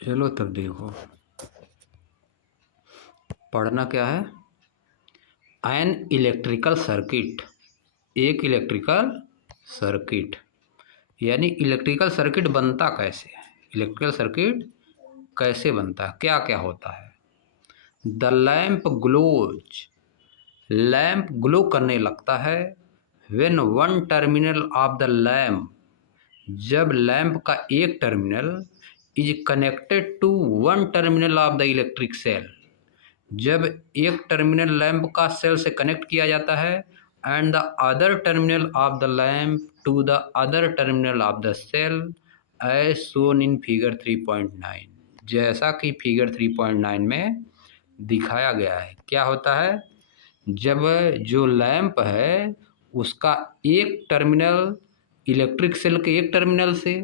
चलो तब देखो, पढ़ना क्या है। एन इलेक्ट्रिकल सर्किट, एक इलेक्ट्रिकल सर्किट, यानी इलेक्ट्रिकल सर्किट बनता कैसे है, इलेक्ट्रिकल सर्किट कैसे बनता है, क्या क्या होता है। The lamp glows, lamp glow करने लगता है when one terminal of the lamp, जब लैम्प का एक terminal is connected to one terminal of the electric cell, जब एक टर्मिनल लैम्प का सेल से कनेक्ट किया जाता है and the other terminal of the lamp to the other terminal of the cell as shown in figure 3.9, जैसा कि figure 3.9 में दिखाया गया है। क्या होता है, जब जो लैम्प है उसका एक टर्मिनल इलेक्ट्रिक सेल के एक टर्मिनल से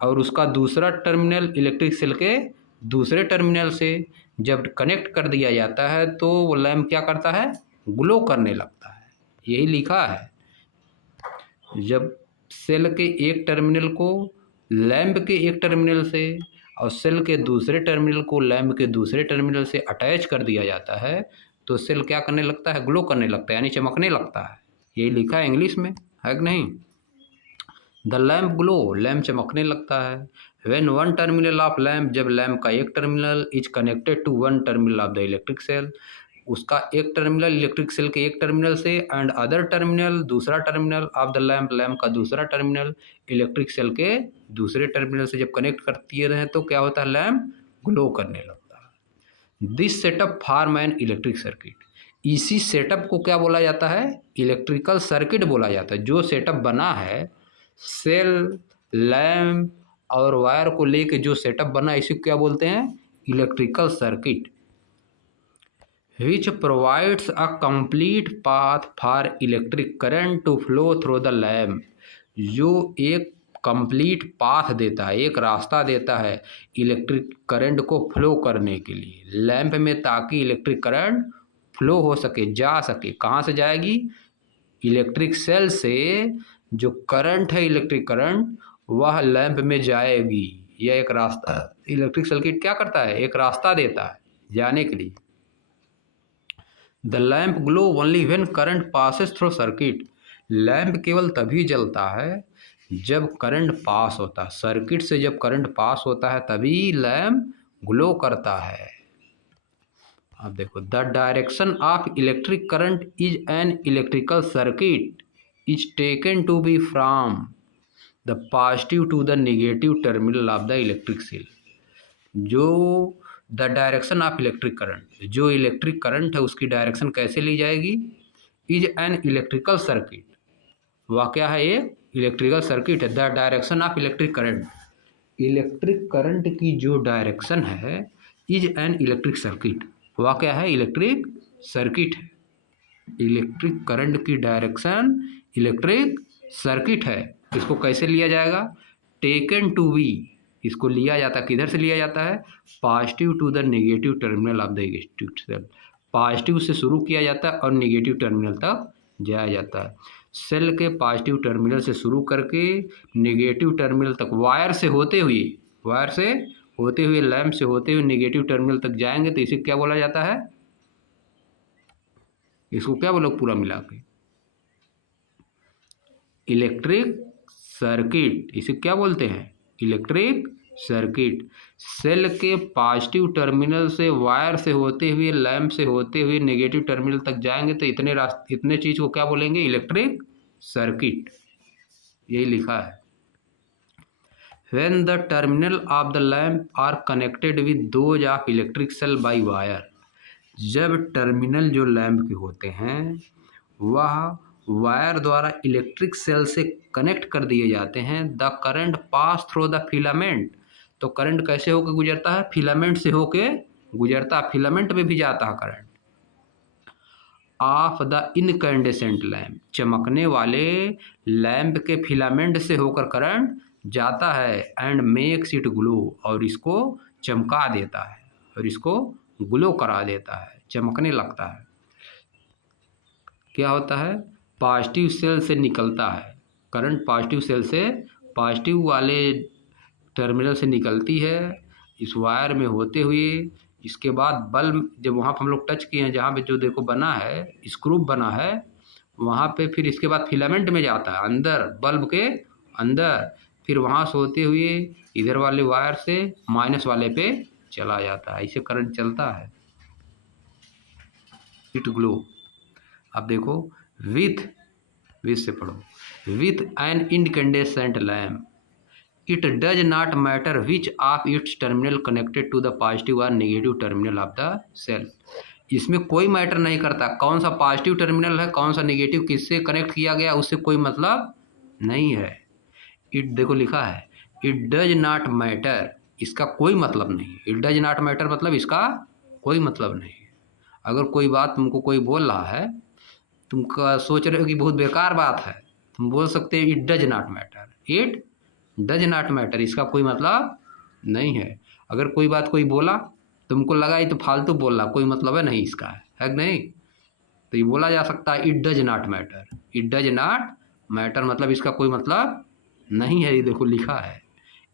और उसका दूसरा टर्मिनल इलेक्ट्रिक सेल के दूसरे टर्मिनल से जब कनेक्ट कर दिया जाता है तो वो लैम्प क्या करता है, ग्लो करने लगता है। यही लिखा है, जब सेल के एक टर्मिनल को लैम्प के एक टर्मिनल से और सेल के दूसरे टर्मिनल को लैम्प के दूसरे टर्मिनल से अटैच कर दिया जाता है तो सेल क्या करने लगता है, ग्लो करने लगता है, यानी चमकने लगता है। यही लिखा है इंग्लिश में, है कि नहीं। द लैम्प ग्लो, लैम्प चमकने लगता है। When one terminal of lamp, जब लैम्प का एक terminal is connected to one terminal of the electric cell, उसका एक टर्मिनल इलेक्ट्रिक सेल के एक टर्मिनल से एंड अदर टर्मिनल, दूसरा terminal of the lamp, lamp का दूसरा टर्मिनल इलेक्ट्रिक सेल के दूसरे टर्मिनल से जब कनेक्ट करती रहे तो क्या होता है, लैम्प ग्लो करने लगता है। This setup form an electric circuit, इसी सेटअप को क्या बोला जाता है, इलेक्ट्रिकल सर्किट बोला जाता है। जो सेटअप बना है सेल, लैम्प और वायर को लेके जो सेटअप बना इसी को क्या बोलते हैं, electrical circuit. Which provides a complete path for electric current to flow through the lamp, जो एक कंप्लीट पाथ देता है, एक रास्ता देता है इलेक्ट्रिक करंट को फ्लो करने के लिए लैम्प में, ताकि इलेक्ट्रिक करंट फ्लो हो सके, जा सके। कहाँ से जाएगी, इलेक्ट्रिक सेल से जो करंट है, इलेक्ट्रिक करंट, वह लैंप में जाएगी। यह एक रास्ता, इलेक्ट्रिक सर्किट क्या करता है, एक रास्ता देता है जाने के लिए। The lamp glow only when current passes through circuit, lamp केवल तभी जलता है जब करंट पास होता है, सर्किट से जब करंट पास होता है तभी लैम्प ग्लो करता है। अब देखो, the direction of electric current is an electrical circuit is taken to be from the positive to the negative terminal of the electric cell, जो the direction of electric current, जो electric current है उसकी direction कैसे ली जाएगी, is an electrical circuit, वह क्या है, ये इलेक्ट्रिकल सर्किट है। The direction of electric current, electric current की जो डायरेक्शन है, इज एन इलेक्ट्रिक सर्किट, वह क्या है, इलेक्ट्रिक सर्किट है। इलेक्ट्रिक करंट की डायरेक्शन इलेक्ट्रिक सर्किट है। इसको कैसे लिया जाएगा, टेकन टू बी, इसको लिया जाता है, किधर से लिया जाता है, positive to the negative terminal of the electric cell, positive से शुरू किया जाता है और नेगेटिव टर्मिनल तक जाया जाता है। सेल के पॉजिटिव टर्मिनल से शुरू करके नेगेटिव टर्मिनल तक वायर से होते हुए, वायर से होते हुए, लैम्प से होते हुए नेगेटिव टर्मिनल तक जाएंगे तो इसे क्या बोला जाता है, इसको क्या बोलो पूरा मिला के, इलेक्ट्रिक सर्किट। इसे क्या बोलते हैं, इलेक्ट्रिक सर्किट। सेल के पॉजिटिव टर्मिनल से वायर से होते हुए, लैम्प से होते हुए नेगेटिव टर्मिनल तक जाएंगे तो इतने चीज को क्या बोलेंगे, इलेक्ट्रिक सर्किट। यही लिखा है। When the terminal of the lamp are connected with those of electric cell by wire, जब टर्मिनल जो लैम्प के होते हैं वह वायर द्वारा इलेक्ट्रिक सेल से कनेक्ट कर दिए जाते हैं, the current pass through the filament, तो करंट कैसे होकर गुजरता है, फिलामेंट से होके गुजरता है, फिलामेंट में भी जाता है current. Of the incandescent lamp, चमकने वाले लैम्प के फिलामेंट से होकर करंट जाता है एंड मेक्स इट ग्लो, और इसको चमका देता है और इसको ग्लो करा देता है, चमकने लगता है। क्या होता है, पॉजिटिव सेल से निकलता है करंट, पॉजिटिव सेल से, पॉजिटिव वाले टर्मिनल से निकलती है, इस वायर में होते हुए इसके बाद बल्ब जब वहाँ पर हम लोग टच किए हैं जहाँ पे जो देखो बना है स्क्रू बना है वहाँ पे, फिर इसके बाद फिलामेंट में जाता है अंदर बल्ब के अंदर, फिर वहाँ से होते हुए इधर वाले वायर से माइनस वाले पे चला जाता है, ऐसे करंट चलता है। It glow. अब देखो विथ से पढ़ो, with an incandescent lamp it does not matter which of its terminal connected to the positive और negative terminal of the cell. इसमें कोई मैटर नहीं करता कौन सा पॉजिटिव टर्मिनल है कौन सा नेगेटिव किससे कनेक्ट किया गया, उससे कोई मतलब नहीं है। इट देखो लिखा है इट डज नॉट मैटर, इसका कोई मतलब नहीं। इट डज नॉट मैटर मतलब इसका कोई मतलब नहीं। अगर कोई बात तुमको कोई बोल रहा है, तुम सोच रहे हो कि बहुत बेकार बात है, तुम बोल सकते हो it does not matter, it does not matter, इसका कोई मतलब नहीं है। अगर कोई बात कोई बोला तुमको लगा ये तो फालतू बोल रहा, कोई मतलब है नहीं इसका, है कि नहीं, तो ये बोला जा सकता है it does not matter. It does not matter मतलब इसका कोई मतलब नहीं है। ये देखो लिखा है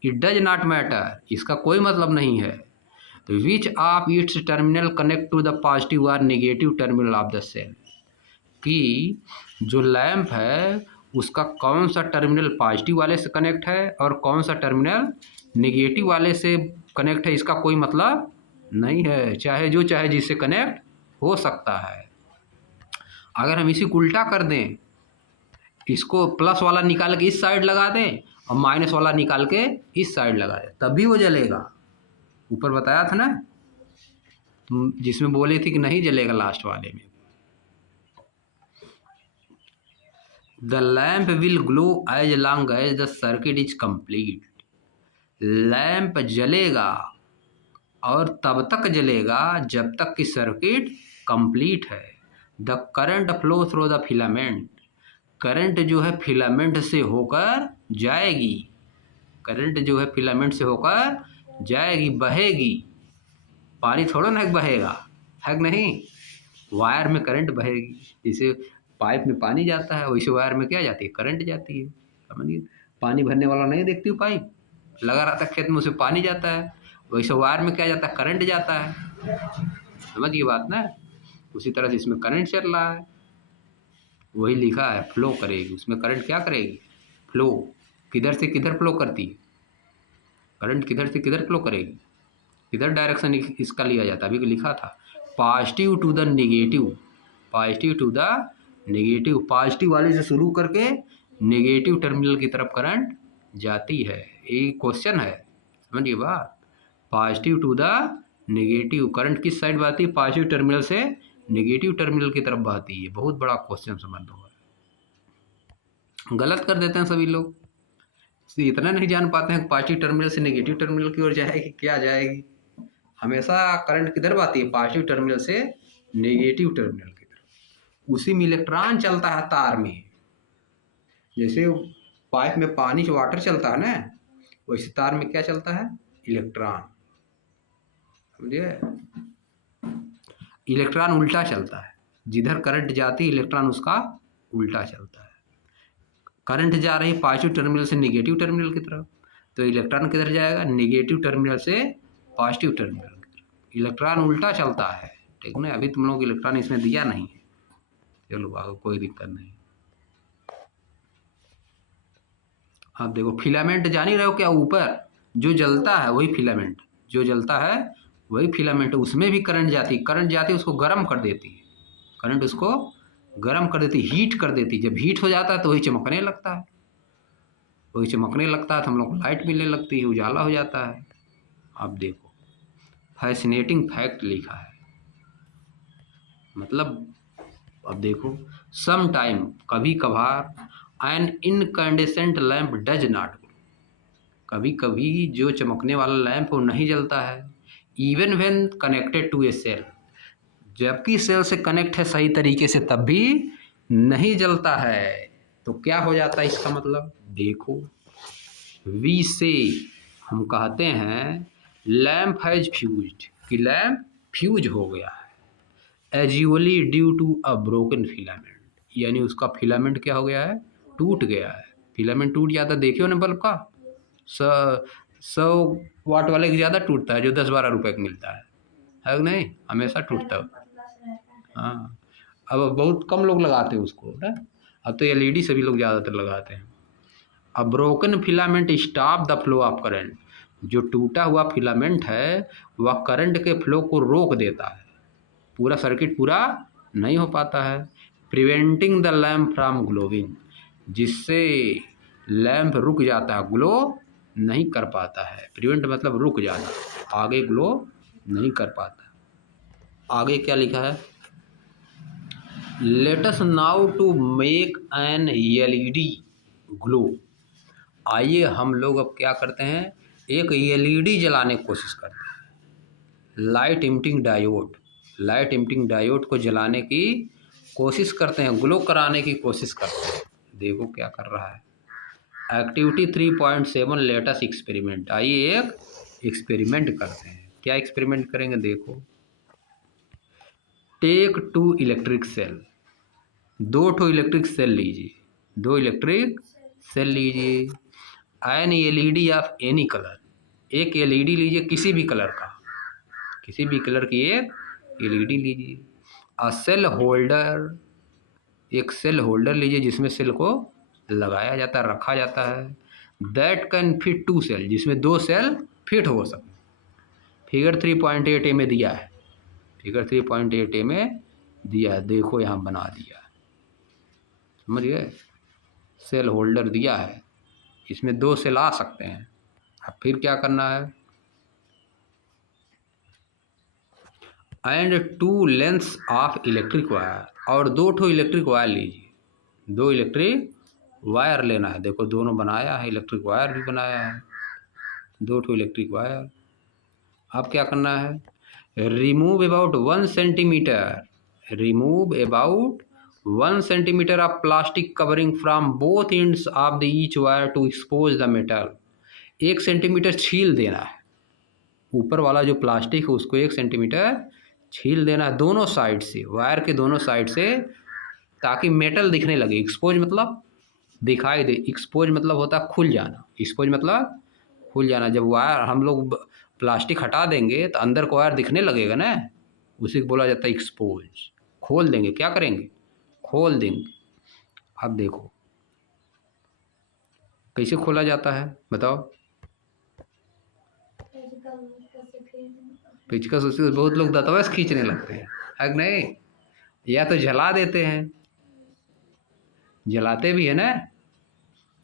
इट डज नॉट मैटर, इसका कोई मतलब नहीं है। तो which of its terminal connect to the positive और negative terminal of the cell, कि जो लैंप है उसका कौन सा टर्मिनल पॉजिटिव वाले से कनेक्ट है और कौन सा टर्मिनल नेगेटिव वाले से कनेक्ट है, इसका कोई मतलब नहीं है। चाहे जो चाहे जिससे कनेक्ट हो सकता है। अगर हम इसी को उल्टा कर दें, इसको प्लस वाला निकाल के इस साइड लगा दें और माइनस वाला निकाल के इस साइड लगा दें तब भी वो जलेगा। ऊपर बताया था ना जिसमें बोले थे कि नहीं जलेगा लास्ट वाले में। The lamp will glow as long as the circuit is complete, lamp जलेगा और तब तक जलेगा जब तक कि सर्किट कंप्लीट है। The current flow through the filament, current जो है फिलामेंट से होकर जाएगी, करंट जो है फिलामेंट से होकर जाएगी, बहेगी। पानी थोड़ा ना बहेगा, है कि नहीं, वायर में करंट बहेगी। जैसे पाइप में पानी जाता है वैसे वायर में क्या जाती है, करंट जाती है। समझिए, पानी भरने वाला नहीं देखती हो पाइप लगा रहता है खेत में, उसे पानी जाता है, वैसे वायर में क्या जाता है, करंट जाता है। समझिए बात ना, उसी तरह से इसमें करंट चल रहा है। वही लिखा है फ्लो करेगी, उसमें करंट क्या करेगी, फ्लो। किधर से किधर फ्लो करती है, करंट किधर से किधर फ्लो करेगी, किधर डायरेक्शन इसका लिया जाता है। अभी लिखा था positive to the negative, positive to the negative, positive वाले से शुरू करके नेगेटिव टर्मिनल की तरफ करंट जाती है। ये क्वेश्चन है, समझिए बात। Positive to the negative, current किस साइड बहती है, पॉजिटिव टर्मिनल से नेगेटिव टर्मिनल की तरफ बहती है। बहुत बड़ा क्वेश्चन समझ लो, गलत कर देते हैं सभी लोग, इतना नहीं जान पाते हैं पॉजिटिव टर्मिनल से नेगेटिव टर्मिनल की ओर जाएगी क्या जाएगी। हमेशा करंट किधर बहती है, पॉजिटिव टर्मिनल से नेगेटिव टर्मिनल की तरफ। उसी में इलेक्ट्रॉन चलता है तार में, जैसे पाइप में पानी से वाटर चलता है ना, वैसे तार में क्या चलता है, इलेक्ट्रॉन। समझिए, इलेक्ट्रॉन उल्टा चलता है, जिधर करंट जाती है इलेक्ट्रॉन उसका उल्टा चलता है। करंट जा रही है पॉजिटिव टर्मिनल से नेगेटिव टर्मिनल की तरफ, तो इलेक्ट्रॉन किधर जाएगा, नेगेटिव टर्मिनल से पॉजिटिव टर्मिनल की तरफ। इलेक्ट्रॉन उल्टा चलता है, ठीक ना। अभी तुम लोग इलेक्ट्रॉन इसमें दिया नहीं है, चलो आगे कोई दिक्कत नहीं। आप देखो फिलामेंट जान ही रहे हो क्या, ऊपर जो जलता है वही फिलामेंट, जो जलता है वही फिलामेंट, उसमें भी करंट जाती, करंट जाती उसको गर्म कर देती है, करंट उसको गर्म कर देती, हीट कर देती। जब हीट हो जाता है तो वही चमकने लगता है, वही चमकने लगता है तो हम लोग को लाइट मिलने लगती है, उजाला हो जाता है। अब देखो फैसिनेटिंग फैक्ट लिखा है, मतलब अब देखो सम टाइम, कभी कभार an incandescent lamp does not, कभी कभी जो चमकने वाला लैंप वो नहीं जलता है, even when connected to a cell, जबकि सेल से कनेक्ट है सही तरीके से तब भी नहीं जलता है। तो क्या हो जाता है इसका मतलब, देखो वी से हम कहते हैं लैम्प हैज फ्यूज्ड, कि लैम्प फ्यूज हो गया है, usually due to a broken filament, यानी उसका फिलामेंट क्या हो गया है, टूट गया है। फिलामेंट टूट जाता, देखे हो ना बल्ब का 100 वाट वाले की ज़्यादा टूटता है, जो 10-12 रुपए का मिलता है कि नहीं, हमेशा टूटता है। हाँ, अब बहुत कम लोग लगाते हैं उसको ना, अब तो एलईडी सभी लोग ज़्यादातर लगाते हैं। अ broken filament stop the flow of current, जो टूटा हुआ फिलामेंट है वह करंट के फ्लो को रोक देता है, पूरा सर्किट पूरा नहीं हो पाता है। Preventing the lamp from glowing, जिससे लैम्प रुक जाता है, ग्लो नहीं कर पाता है। प्रिवेंट मतलब रुक जाना, आगे ग्लो नहीं कर पाता। आगे क्या लिखा है, let us now to make an LED glow. आइए हम लोग अब क्या करते हैं, एक एलईडी जलाने की कोशिश करते हैं। Light emitting diode, light emitting diode को जलाने की कोशिश करते हैं, ग्लो कराने की कोशिश करते हैं। देखो क्या कर रहा है। Activity 3.7 latest experiment. आइए एक एक्सपेरिमेंट करते हैं। क्या एक्सपेरिमेंट करेंगे, देखो। टेक 2 इलेक्ट्रिक सेल, 2 ठो इलेक्ट्रिक सेल लीजिए, 2 इलेक्ट्रिक सेल लीजिए। An LED of any colour, एक एलईडी लीजिए किसी भी कलर का, किसी भी कलर की एक एलईडी लीजिए। अ सेल होल्डर, एक सेल होल्डर लीजिए जिसमें सेल को लगाया जाता है, रखा जाता है। दैट कैन फिट 2 सेल, जिसमें 2 सेल फिट हो सके। फिगर 3.8 में दिया है, फिगर 3.8 में दिया है, देखो यहाँ बना दिया, समझ गए। सेल होल्डर दिया है, इसमें 2 सेल आ सकते हैं। अब फिर क्या करना है, and 2 lengths of electric wire, और 2 ठो इलेक्ट्रिक वायर लीजिए, 2 इलेक्ट्रिक वायर लेना है। देखो दोनों बनाया है, इलेक्ट्रिक वायर भी बनाया है, 2 ठो इलेक्ट्रिक वायर। अब क्या करना है, remove about 1 centimetre, remove about 1 centimetre of plastic covering from both ends of the each wire to expose the metal. 1 centimetre छील देना है, ऊपर वाला जो प्लास्टिक है उसको 1 सेंटीमीटर छील देना है दोनों साइड से, वायर के दोनों साइड से, ताकि मेटल दिखने लगे। एक्सपोज मतलब दिखाई दे, एक्सपोज मतलब होता है खुल जाना, एक्सपोज मतलब खुल जाना। जब वायर हम लोग प्लास्टिक हटा देंगे तो अंदर का वायर दिखने लगेगा ना, उसी को बोला जाता है एक्सपोज। खोल देंगे, क्या करेंगे, खोल देंगे। अब देखो कैसे खोला जाता है, बताओ। पेचकस उससे बहुत लोग दांतवा से खींचने लगते हैं, है कि नहीं, या तो जला देते हैं, जलाते भी है ना,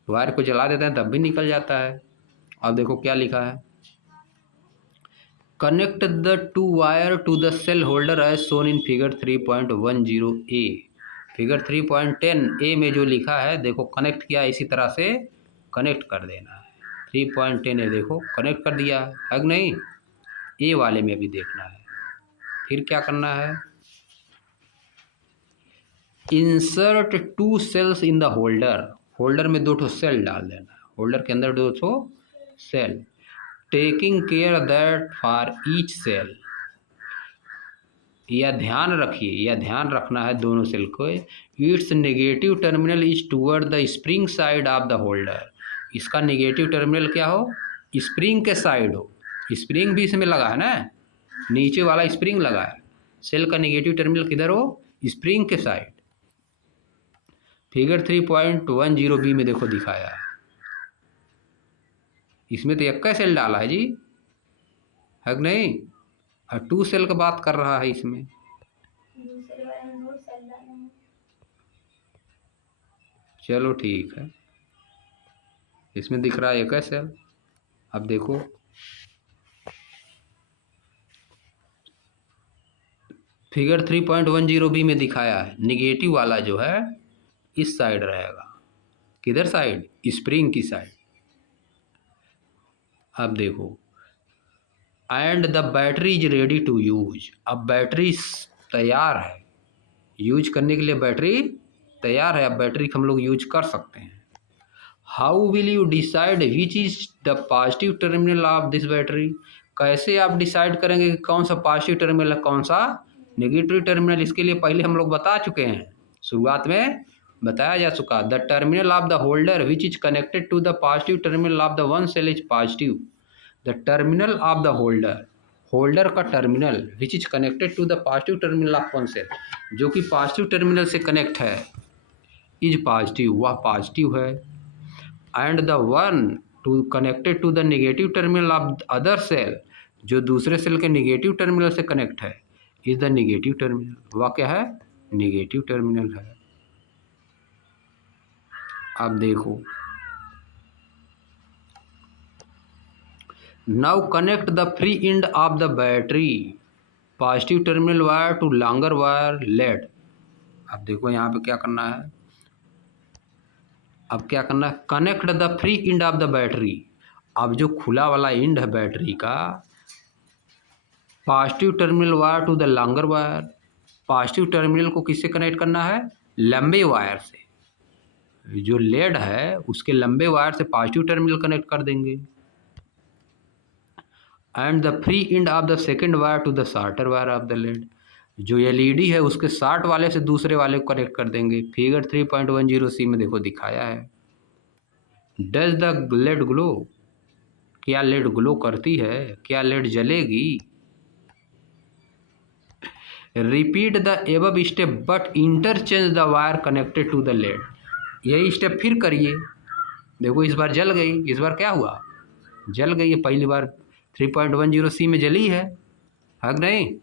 वायर को जला देते हैं तब भी निकल जाता है। अब देखो क्या लिखा है, connect the 2 wire to the cell holder as shown in figure 3.10 A. Figure 3.10 A में जो लिखा है, देखो कनेक्ट किया, इसी तरह से कनेक्ट कर देना है। 3.10 ए देखो कनेक्ट कर दिया है कि नहीं, ए वाले में भी देखना है। फिर क्या करना है, insert 2 cells in the holder, holder में 2 ठो सेल डाल देना, होल्डर के अंदर 2 ठो cell. Taking care that for each cell, यह ध्यान रखिए, यह ध्यान रखना है दोनों सेल को, it's negative terminal is toward the spring side of the holder. इसका नेगेटिव टर्मिनल क्या हो, स्प्रिंग के साइड हो। स्प्रिंग भी इसमें लगा है ना, नीचे वाला स्प्रिंग लगा है, सेल का नेगेटिव टर्मिनल किधर हो, स्प्रिंग के साइड। फिगर 3.10 बी में देखो दिखाया है, इसमें तो एक का सेल डाला है जी, है कि नहीं, और 2 सेल का बात कर रहा है इसमें। चलो ठीक है, इसमें दिख रहा है एक सेल। अब देखो फिगर 3.10 बी में दिखाया है, निगेटिव वाला जो है इस साइड रहेगा, किधर साइड, स्प्रिंग की साइड। अब देखो, and the battery is ready to use, अब बैटरी तैयार है, यूज करने के लिए बैटरी तैयार है, अब बैटरी को हम लोग यूज कर सकते हैं। How will you decide which is the positive terminal of this battery, कैसे आप डिसाइड करेंगे कि कौन सा पॉजिटिव टर्मिनल है कौन सा नेगेटिव टर्मिनल। इसके लिए पहले हम लोग बता चुके हैं, शुरुआत में बताया जा चुका। The terminal of the holder which is connected to the positive terminal of the one cell is positive, the terminal of the holder, holder का terminal which is connected to the positive terminal of one cell, जो कि positive terminal से connect है, is positive, वह positive है, and the one to connected to the negative terminal of other cell, जो दूसरे cell के नेगेटिव टर्मिनल से कनेक्ट है, इज द नेगेटिव टर्मिनल, वह क्या है, नेगेटिव टर्मिनल है। अब देखो, now connect the free end of the battery positive terminal wire to longer wire lead. अब देखो यहाँ पे क्या करना है, अब क्या करना है, connect the free end of the battery. अब जो खुला वाला एंड है बैटरी का, positive terminal wire to the longer wire, positive terminal को किससे कनेक्ट करना है, लंबे वायर से, जो लेड है उसके लंबे वायर से पॉजिटिव टर्मिनल कनेक्ट कर देंगे, and the free end of the second wire to the shorter wire of the lead, जो एलईडी है उसके शॉर्ट वाले से दूसरे वाले को कनेक्ट कर देंगे। फिगर 3.10C में देखो दिखाया है। डज द लेड ग्लो, क्या लेड ग्लो करती है, क्या लेड जलेगी। Repeat the above step but interchange the wire connected to the LED, यही स्टेप फिर करिए। देखो इस बार जल गई, इस बार क्या हुआ, जल गई है, पहली बार 3.10C में जली है कि नहीं।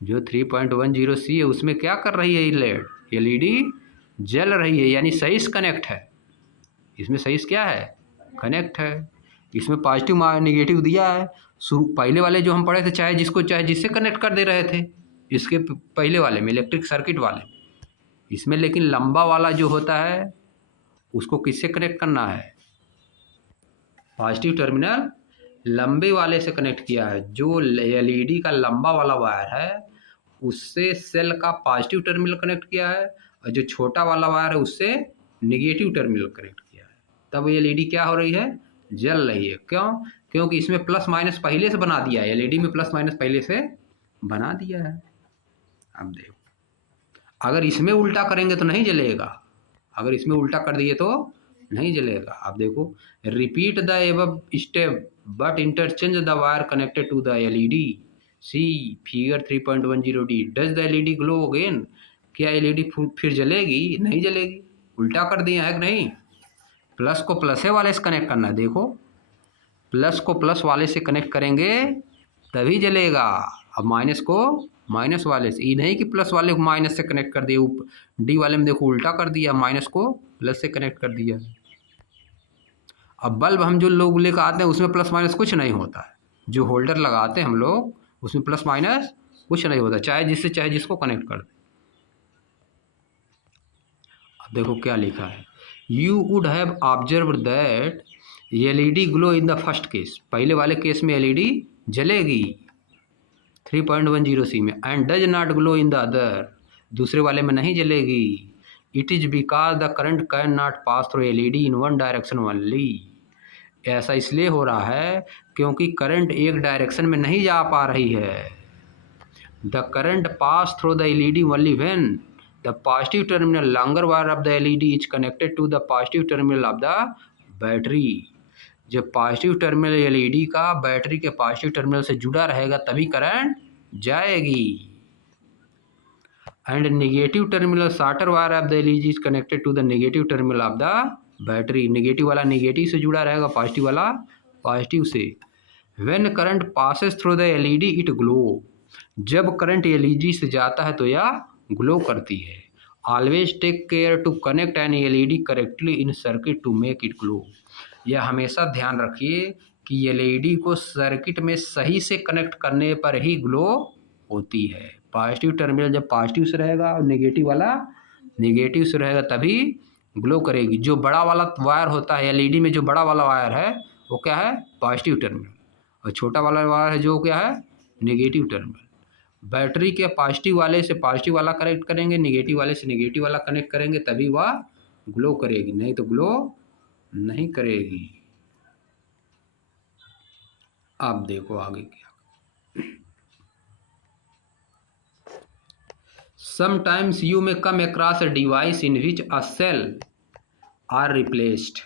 जो 3.10C है उसमें क्या कर रही है, लेड एलईडी जल रही है, यानी सहीस कनेक्ट है, इसमें सहीस क्या है, कनेक्ट है। इसमें पॉजिटिव नेगेटिव दिया है, पहले वाले जो हम पढ़े थे, चाहे जिसको चाहे जिससे कनेक्ट कर दे रहे थे, इसके पहले वाले में इलेक्ट्रिक सर्किट वाले, इसमें लेकिन लंबा वाला जो होता है उसको किससे कनेक्ट करना है, पॉजिटिव टर्मिनल लंबे वाले से कनेक्ट किया है। जो एलईडी का लंबा वाला वायर है उससे सेल का पॉजिटिव टर्मिनल कनेक्ट किया है, और जो छोटा वाला वायर है उससे नेगेटिव टर्मिनल कनेक्ट किया है। तब एलईडी क्या हो रही है, जल रही है। क्यों, क्योंकि इसमें प्लस माइनस पहले से बना दिया है, एलईडी में प्लस माइनस पहले से बना दिया है। अब देखो, अगर इसमें उल्टा करेंगे तो नहीं जलेगा, अगर इसमें उल्टा कर दिए तो नहीं जलेगा। अब देखो, repeat the above step but interchange the wire connected to the LED, see figure 3.10D। Does the LED glow again, क्या एलईडी फिर जलेगी, नहीं जलेगी, उल्टा कर दिया है कि नहीं। प्लस को प्लस वाले से कनेक्ट करना है, देखो प्लस को प्लस वाले से कनेक्ट करेंगे तभी जलेगा। अब माइनस को माइनस वाले से, ये नहीं कि प्लस वाले को माइनस से कनेक्ट कर दिया, डी वाले में देखो उल्टा कर दिया, माइनस को प्लस से कनेक्ट कर दिया। अब बल्ब हम जो लोग लेकर आते हैं उसमें प्लस माइनस कुछ नहीं होता है, जो होल्डर लगाते हैं हम लोग उसमें प्लस माइनस कुछ नहीं होता, चाहे जिससे चाहे जिसको कनेक्ट कर दे। अब देखो क्या लिखा है, you would have observe that LED glow in the first case, पहले वाले केस में एलईडी जलेगी 3.10C में, and does not glow in the other, दूसरे वाले में नहीं जलेगी। It is because the current can not pass through LED in one direction only, ऐसा इसलिए हो रहा है क्योंकि करंट एक डायरेक्शन में नहीं जा पा रही है। The current pass through the LED only when the positive terminal longer wire of the LED is connected to the positive terminal of the battery, जब पॉजिटिव टर्मिनल एलईडी का बैटरी के पॉजिटिव टर्मिनल से जुड़ा रहेगा तभी current जाएगी। And negative terminal shorter wire of the LED is connected to the negative terminal of the battery, negative वाला negative से जुड़ा रहेगा, पॉजिटिव वाला पॉजिटिव से। When current passes through the LED it glow, जब करंट एलईडी से जाता है तो यह ग्लो करती है। Always take care to connect an LED correctly in circuit to make it glow, यह हमेशा ध्यान रखिए कि एलईडी को सर्किट में सही से कनेक्ट करने पर ही ग्लो होती है। पॉजिटिव टर्मिनल जब पॉजिटिव से रहेगा और नेगेटिव वाला नेगेटिव से रहेगा तभी ग्लो करेगी। जो बड़ा वाला वायर होता है एलईडी में, जो बड़ा वाला वायर है वो क्या है, पॉजिटिव टर्मिनल, और छोटा वाला वायर है जो क्या है, नेगेटिव टर्मिनल। बैटरी के पॉजिटिव वाले से पॉजिटिव वाला कनेक्ट करेंगे, नेगेटिव वाले से नेगेटिव वाला कनेक्ट करेंगे तभी वह ग्लो करेगी, नहीं तो ग्लो नहीं करेगी। आप देखो आगे क्या, sometimes you may come across a device in which a cell are replaced,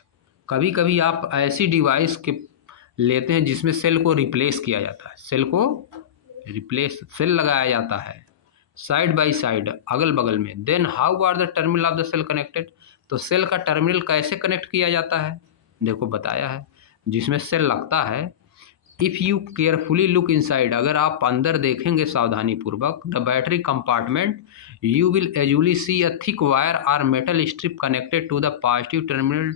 कभी कभी आप ऐसी डिवाइस के लेते हैं जिसमें सेल को रिप्लेस किया जाता है, सेल लगाया जाता है साइड बाय साइड, अगल बगल में। Then how are the terminal of the cell connected, तो सेल का टर्मिनल कैसे कनेक्ट किया जाता है, देखो बताया है जिसमें सेल लगता है। If you carefully look inside, अगर आप अंदर देखेंगे सावधानी पूर्वक, the battery compartment, you will usually see a thick wire or metal strip connected to the positive terminal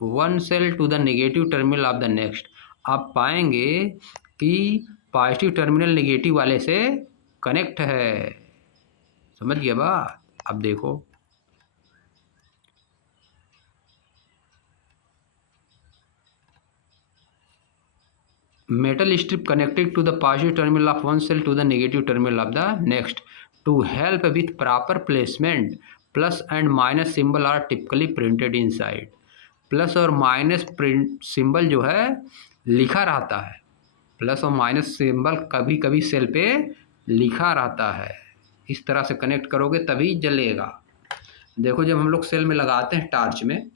one cell to the negative terminal of the next. आप पाएंगे कि positive terminal negative वाले से कनेक्ट है। समझ गया बात। अब देखो metal strip connected to the positive terminal of one cell to the negative terminal of the next to help with proper placement. Plus and minus symbol are typically printed inside. Plus और minus print symbol जो है लिखा रहता है, plus और minus symbol कभी कभी cell पे लिखा रहता है। इस तरह से कनेक्ट करोगे तभी जलेगा। देखो जब हम लोग सेल में लगाते हैं टॉर्च में,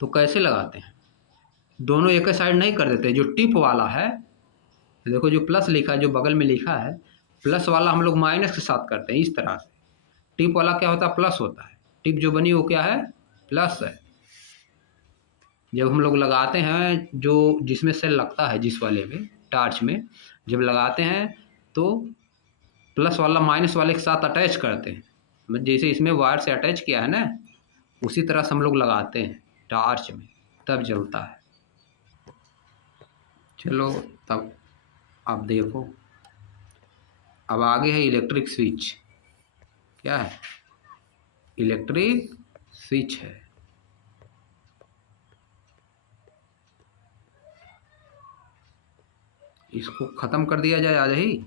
तो कैसे लगाते हैं, दोनों एक ही साइड नहीं कर देते। जो टिप वाला है, देखो जो प्लस लिखा है, जो बगल में लिखा है, प्लस वाला हम लोग माइनस के साथ करते हैं इस तरह से। टिप वाला क्या होता है, प्लस होता है। टिप जो बनी वो क्या है, प्लस है। जब हम लोग लगाते हैं, जो जिसमें सेल लगता है, जिस वाले में टार्च में जब लगाते हैं, तो प्लस वाला माइनस वाले के साथ अटैच करते हैं। मतलब जैसे इसमें वायर से अटैच किया है ना, उसी तरह से हम लोग लगाते हैं टार्च में, तब जलता है। चलो तब आप देखो, अब आगे है इलेक्ट्रिक स्विच। क्या है, इलेक्ट्रिक स्विच है। इसको ख़त्म कर दिया जाए आज ही।